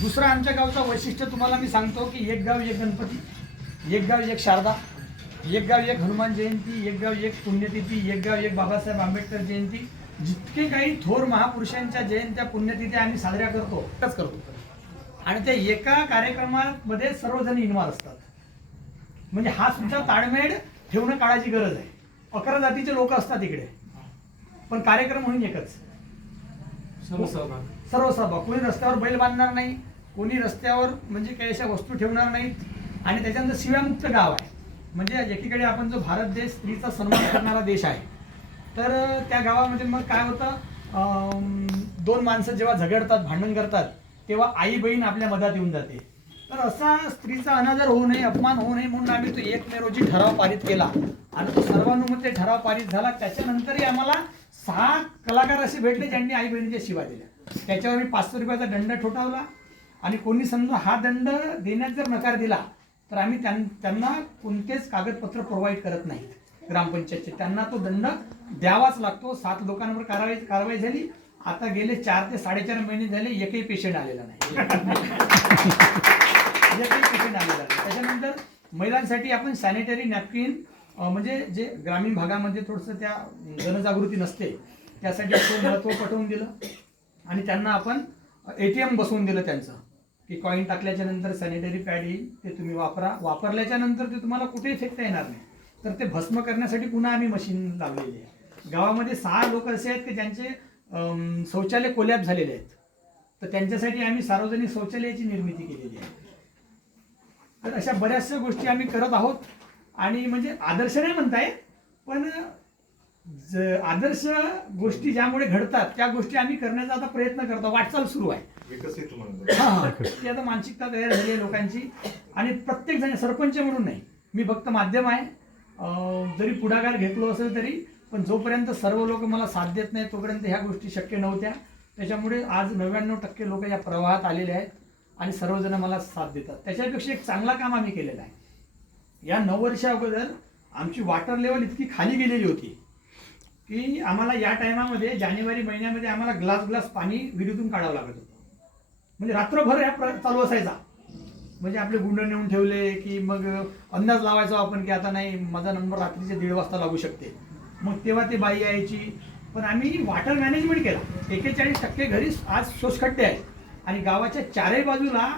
दुसरा आमच्या गावचा वैशिष्ट्य तुम्हाला मी सांगतो की एक गाव एक गणपती, एक गाव एक शारदा, एक गाव एक हनुमान जयंती, एक गाव एक पुण्यतिथी, एक गाव एक बाबासाहेब आंबेडकर जयंती. जितके काही थोर महापुरुषांच्या जयंत्या पुण्यतिथ्या आम्ही साजऱ्या करतो आणि त्या एका कार्यक्रमामध्ये सर्वजण इन्व्हॉल्व असतात. म्हणजे हा सुद्धा ताळमेळ ठेवणं काळाची गरज आहे. 11 जातीचे लोक असतात इकडे, पण कार्यक्रम म्हणून एकच, सर्व सहभाग. कोणी रस्त्यावर बैल बांधणार नाही, कोणी रस्त्यावर म्हणजे काही अशा वस्तू ठेवणार नाहीत आणि त्याच्यानंतर शिव्यामुक्त गाव आहे. म्हणजे एकीकडे आपण जो भारत देश स्त्रीचा सन्मान करणारा देश आहे, तर त्या गावामध्ये मग काय होतं, दोन माणसं जेव्हा झगडतात, भांडण करतात, तेव्हा आई बहीण आपल्या मधात येऊन जाते. तर असा स्त्रीचा अनादर होऊ नये, अपमान होऊ नये म्हणून आम्ही तो 1 मे रोजी ठराव पारित केला आणि तो सर्वानुमते ठराव पारित झाला. त्याच्यानंतरही आम्हाला 6 कलाकार असे भेटले ज्यांनी आई बहिणीच्या शिवा दिल्या. त्याच्यावर मी 500 रुपयाचा दंड ठोठावला आणि कोणी समजा हा दंड देण्यात जर नकार दिला तर आम्ही त्यांना कोणतेच कागदपत्र प्रोव्हाइड करत नाहीत ग्रामपंचायतचे. त्यांना तो दंड द्यावाच लागतो. 7 लोकांवर कारवाई झाली. आता गेले 4 ते 4.5 महिने झाले एकही पेशंट आलेला नाही. एकही पेशंट आलेला नाही. त्याच्यानंतर महिलांसाठी आपण सॅनिटरी नॅपकिन, म्हणजे जे ग्रामीण भागामध्ये थोडंसं त्या जनजागृती नसते त्यासाठी आपण महत्त्व पटवून दिलं आणि त्यांना आपण ATM बसवून दिलं त्यांचं, की कॉईन टाकल्याच्या नंतर सॅनिटरी पॅड येईल, ते तुम्ही वापरा. वापरल्याच्या नंतर ते तुम्हाला कुठेही फेकता येणार नाही. तर ते भस्म करण्यासाठी पुन्हा आम्ही मशीन लावलेली आहे. गावामध्ये 6 लोक असे आहेत की ज्यांचे शौचालय कोलॅप झालेले आहेत, तर त्यांच्यासाठी आम्ही सार्वजनिक शौचालयाची निर्मिती केलेली आहे. तर अशा बऱ्याचशा गोष्टी आम्ही करत आहोत आणि म्हणजे आदर्श नाही म्हणताय, पण आदर्श गोष्टी ज्यामुळे घडतात त्या गोष्टी आम्ही करण्याचा आता प्रयत्न करतो. वाटचाल सुरू आहे. ती आता मानसिकता तयार झाली आहे लोकांची आणि प्रत्येक जण, सरपंच म्हणून नाही, मी फक्त माध्यम आहे. जरी पुढाकार घेतलो असेल तरी, पण जोपर्यंत सर्व लोक मला साथ देत नाही तोपर्यंत ह्या गोष्टी शक्य नव्हत्या. त्याच्यामुळे आज 99% लोक या प्रवाहात आलेले आहेत आणि सर्वजण मला साथ देतात. त्याच्यापेक्षा एक चांगला काम आम्ही केलेलं आहे. या 9 वर्षा अगोदर आमची वॉटर लेवल इतकी खाली गेलेली होती की आम्हाला या टायमामध्ये जानेवारी महिन्यामध्ये आम्हाला ग्लास पाणी विहिरीतून काढावं लागत होतं. म्हणजे रात्रभर ह्या चालू असायचा. म्हणजे आपले गुंड नेऊन ठेवले की मग अंदाज लावायचो आपण की आता नाही, माझा नंबर रात्रीचे 1:30 वाजता लागू शकते. मग तेव्हा ते बाई यायची. पण आम्ही वॉटर मॅनेजमेंट केला. 41% घरी आज शोषखड्डे आहेत आणि गावाच्या 4ही बाजूला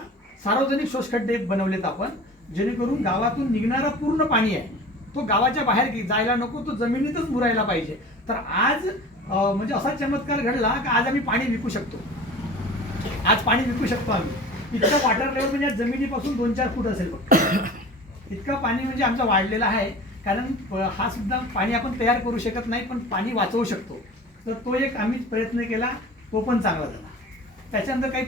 सार्वजनिक शोषखड्डे बनवलेत आपण, जेणेकरून गावातून निघणारा पूर्ण पाणी आहे तो गावाच्या बाहेर जायला नको, तो जमिनीतच मुरायला पाहिजे. तर आज म्हणजे असा चमत्कार घडला की आज आम्ही पाणी विकू शकतो. आज पाणी विकू शकतो आम्ही. इतकं वॉटर लेवल म्हणजे जमिनीपासून 2-4 फूट असेल बघ. इतकं पाणी म्हणजे आमचं वाढलेलं आहे. कारण हा सुद्धा पाणी आपण तयार करू शकत नाही, पण पाणी वाचवू शकतो. तर तो एक आम्ही प्रयत्न केला, तो पण चांगला झाला. त्याच्यानंतर काही